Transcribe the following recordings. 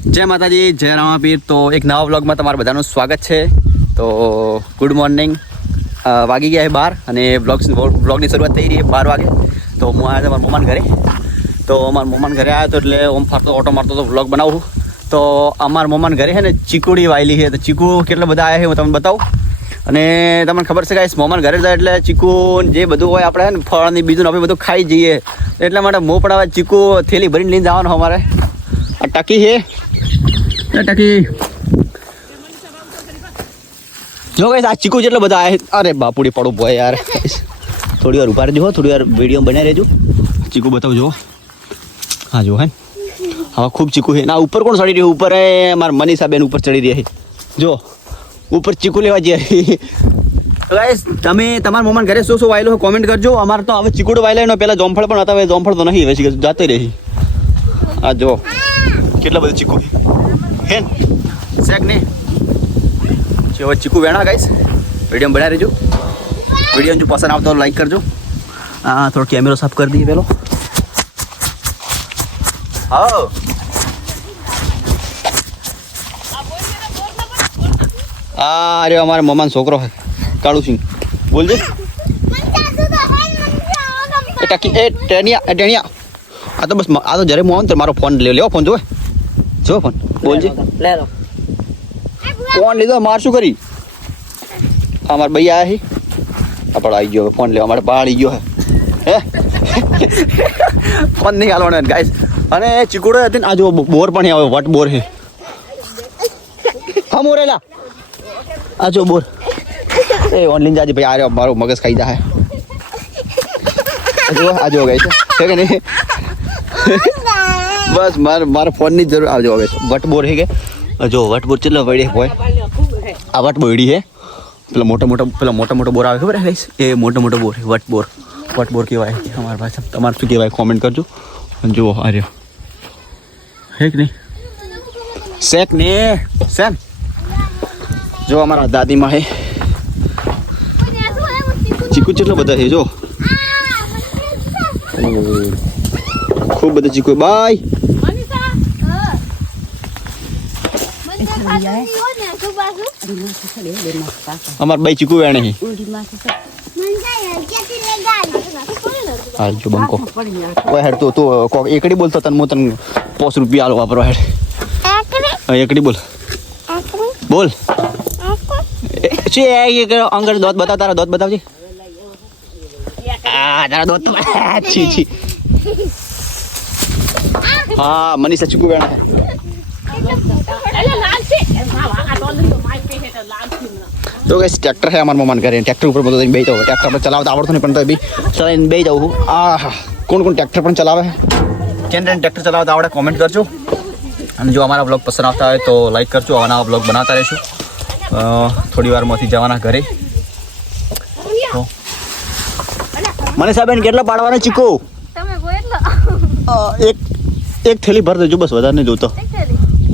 જય માતાજી, જય રામાપીર. તો એક નવા વ્લોગમાં તમારું બધાનું સ્વાગત છે. તો ગુડ મોર્નિંગ. વાગી ગયા છે 12 અને વ્લોગની શરૂઆત થઈ રહી છે 12 વાગે. તો હું આવ્યો મારા મમ્માના ઘરે. તો અમારા મમ્માના ઘરે આવ્યો તો એટલે ઓમ ફરતો ઓટો મારતો તો વ્લોગ બનાવું. તો અમારા મમ્માના ઘરે છે ને ચીકુડી વાયેલી છે. તો ચીકુ કેટલા બધા આવ્યા છે હું તમને બતાવું. અને તમને ખબર છે ગાઈસ, મમ્માના ઘરે જાય એટલે ચીકુ જે બધું હોય આપણે છે ને ફળની બીજું આપણે બધું ખાઈ જઈએ. એટલા માટે મોં પણ આવે ચીકુ થેલી ભરીને લઈને જવાનું અમારે. આ ટકી છે ટકી જો ગાઈસ, આ ચીકુ જેટલા બધા આવે. અરે બાપુડી પડું બોય યાર. થોડી વાર ઉભા રહેજો, થોડી વાર વિડીયો બનાવી રહેજો. ચીકુ બતાવજો. હા જો હે હવે ખૂબ ચીકુ છે. ના ઉપર કોણ ચડી રહ્યું? ઉપર મારા મનીષાબેન ઉપર ચડી રહ્યા છે. જો ઉપર ચીકુ લેવા જઈએ. ગાઈસ, તમે તમારા મમ્માના ઘરે શું શું વાયેલું કોમેન્ટ કરજો. અમારે તો હવે ચીકુડો વાયેલો પહેલાં જોમફળ પણ હતા, હવે જોમફળ તો નહીં, હવે જાતે રહી. આ જો કેટલા બધા ચીકુ હે શેક ને હવે ચીકુ વેણા. ગાઈસ, વિડીયો બનાવી રહેજો. વિડીયો જો પસંદ આવતો લાઈક કરજો. હા, થોડો કેમેરો સાફ કરી દઈએ પેલો. હા અરે અમારા મમ્માનો છોકરો હે કાળુ સિંહ. બોલજે એ ટકી એ ટેણિયા. આ તો બસ આ તો જ્યારે હું મારો ફોન લેવો. ફોન જોવે જો ફોન. બોલજે લે લો ફોન લીધો. માર શું કરી? અમારા ભાઈ આવ્યા છે. આપણે આવી ગયો ફોન લેવા માટે. બહાર આવી ગયો હે ફોન નહીં હાલવાનો ગાઈસ. અને ચીકુડો હતી ને આ જો બોર પણ આવે. વટ બોર છે. હા મોરેલા આ જો બોર એ ઓનલાઈન જાજે ભાઈ. આ મારો મગજ ખાઈ જાય. આ જો ગાઈસ છે કે નહીં? બસ મારા ફોનની જરૂર. આવજો હવે વટ બોર છે કે જો વટ બોર ચેટલો વડે હોય. આ વટ બોરડી છે. પેલા મોટા બોર આવે ખબર હે ગાઈસ? એ મોટો બોર છે વટ બોર કહેવાય અમારા ભાષા. તમારે શું કહેવાય કોમેન્ટ કરજો. જુઓ આ રહ્યો હે કે નહીં? શેક ને સેમ જો અમારા દાદીમાં હે. ચીકુ ચેટલો બધા છે જો. ખૂબ બધા ચીકુ. બાય અમાર બાઈ ચીકુ વેણે છે. હા જો બંકો ઓય હેડ તું કોક એકડી બોલતો તને હું તને 5 રૂપિયા આલો વાપરો. હેડ એકડી બોલ છે અંગર દોત બતાવ. તારા દોત બતાવજે. તારા દોત છી. હા મનીષા ચીકુ વેણા. તો ગાઈસ ટ્રેક્ટર છે અમારા મમ્માના ઘરે. ટ્રેક્ટર ઉપર બધું બેસી જાવ. ટ્રેક્ટર આપણે ચલાવતા આવડતું નહીં પણ તો બી ચલાવીને બેસી જાઉં. કોણ ટ્રેક્ટર પણ ચલાવે? કેમ ટ્રેક્ટર ચલાવતા આવડે કોમેન્ટ કરજો. અને જો અમારા બ્લોગ પસંદ આવતા હોય તો લાઈક કરજો. આવા બ્લોગ બનાવતા રહીશું. થોડી વારમાંથી જવાના ઘરે. મને સાહેબ કેટલા પાડવાના ચીકુ? એક થેલી ભર દેજો બસ, વધારે નહીં જોતો.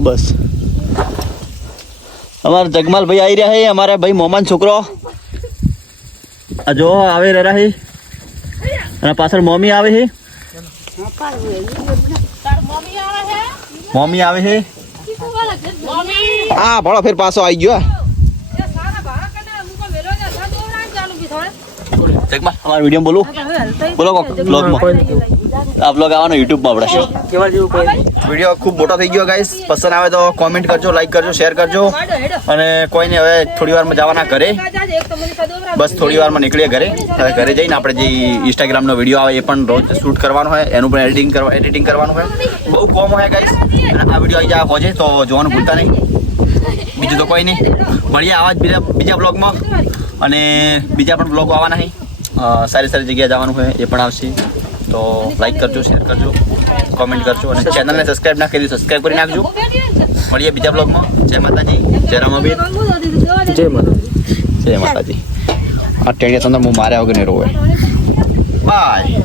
બસ અમારા જગમાલ ભાઈ આવી રહ્યા છે. અમારા ભાઈ મોમાન છોકરો જો આવે રહ્યા છે. અને પાછળ મમ્મી આવે છે. મમ્મી આવે છે. હા ભણો ફેર પાછો આવી ગયો. જગમાલ અમારા વિડીયો બોલો બ્લોગમાં. આ બ્લોગ આવવાનો યુટ્યુબમાં આપણે. વિડીયો ખૂબ મોટો થઈ ગયો ગાઈસ. પસંદ આવે તો કોમેન્ટ કરજો, લાઈક કરજો, શેર કરજો. અને કોઈ નહીં, હવે થોડી વારમાં જવાના ઘરે. બસ થોડી વારમાં નીકળીએ ઘરે. ઘરે જઈને આપણે જે ઇન્સ્ટાગ્રામનો વિડીયો આવે એ પણ રોજ શૂટ કરવાનો હોય. એનું પણ એડિટિંગ કરવાનું હોય. બહુ કોમ હોય ગાઈસ. અને આ વિડીયો આવી જાય પહોંચે તો જોવાનું ભૂલતા નહીં. બીજું તો કોઈ નહીં. મળીએ આવા જ બીજા બ્લોગમાં. અને બીજા પણ બ્લોગો આવવાના છે. સારી જગ્યાએ જવાનું હોય એ પણ આવશે. તો લાઈક કરજો, શેર કરજો, કોમેન્ટ કરજો. અને ચેનલને સબસ્ક્રાઈબ ના કરી સબસ્ક્રાઈબ કરી નાખજો. મળીએ બીજા બ્લોગમાં. જય માતાજી, જય રામાબીર, જય માતાજી. આ ટેણીયા તમને હું માર્યા વગર નહીં રોવે. બાય.